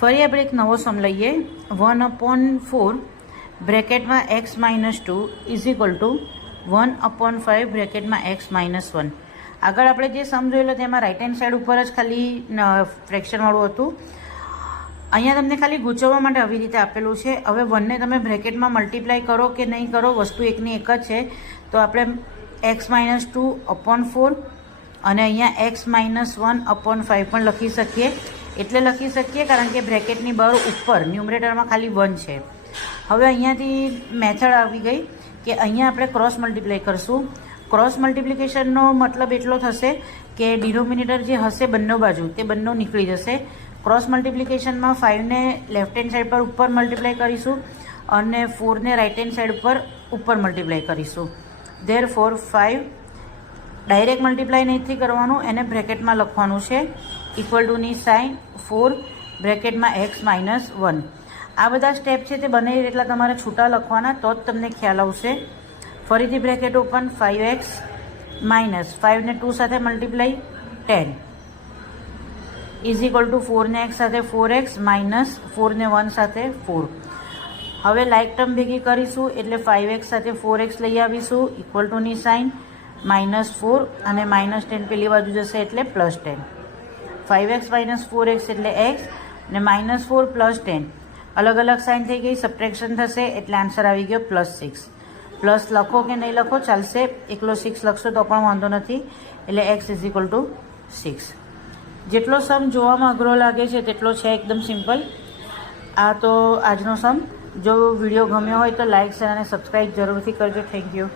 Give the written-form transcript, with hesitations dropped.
ફરી આપણે એક નવો સમ લઈએ 1/4 બ્રેકેટમાં x - 2 is equal two 1/5 બ્રેકેટમાં x - 1. આગળ આપણે જે સમ જોયેલો તેમાં રાઇટ હેન્ડ સાઈડ ઉપર જ ખાલી ફ્રેક્શનવાળું હતું. અહીંયા તમને ખાલી ગૂંચવવા માટે આવી રીતે આપેલું છે. હવે 1ને તમે બ્રેકેટમાં મલ્ટીપ્લાય કરો કે નહીં કરો, વસ્તુ એકની એક જ છે. તો આપણે x - 2/4 અને અહીંયા x - 1/5 પણ લખી શકીએ. એટલે લખી શકીએ કારણ કે બ્રેકેટની બહાર ઉપર ન્યુમરેટરમાં ખાલી 1 છે. હવે અહીંયાથી મેથડ આવી ગઈ કે અહીંયા આપણે ક્રોસ મલ્ટીપ્લાય કરશું. ક્રોસ મલ્ટિપ્લિકેશનનો મતલબ એટલો થશે કે ડિનોમિનેટર જે હશે બંને બાજુ તે બંને નીકળી જશે. ક્રોસ મલ્ટિપ્લિકેશનમાં 5ને લેફ્ટ હેન્ડ સાઈડ પર ઉપર મલ્ટીપ્લાય કરીશું અને 4ને રાઇટ હેન્ડ સાઈડ પર ઉપર મલ્ટીપ્લાય કરીશું. ધેરફોર 5 ડાયરેક્ટ મલ્ટીપ્લાય નથી કરવાનું, એને બ્રેકેટમાં લખવાનું છે. ઇક્વલ ટુની સાઇન 4 બ્રેકેટમાં x - 1. આ બધા સ્ટેપ છે તે બને એટલા તમારે છૂટા લખવાના, તો જ તમને ખ્યાલ આવશે. ફરીથી બ્રેકેટ ઓપન 5x માઇનસ 5ને 2 સાથે મલ્ટીપ્લાય 10 ઇઝ ઇક્વલ ટુ 4ને x સાથે 4x માઇનસ 4ને 1 સાથે 4. હવે લાઇક ટર્મ ભેગી કરીશું એટલે 5x સાથે 4x લઈ આવીશું. ઇક્વલ ટુની સાઇન -4 અને -10 પેલી બાજુ જશે એટલે +10. 5x - 4x એટલે x અને -4 +10 અલગ અલગ સાઇન થઈ ગઈ, સબટ્રેક્શન થશે એટલે આન્સર આવી ગયો +6. પ્લસ લખો કે નહીં લખો ચાલશે, એકલો 6 લખશો તો પણ વાંધો નથી. એટલે x ઇઝ ઇક્વલ ટુ 6. જેટલો સમ જોવામાં અઘરો લાગે છે તેટલો છે એકદમ સિમ્પલ. આ તો આજનો સમ. જો વિડીયો ગમ્યો હોય તો લાઇક શેર અને સબસ્ક્રાઈબ જરૂરથી કરજો. Thank you.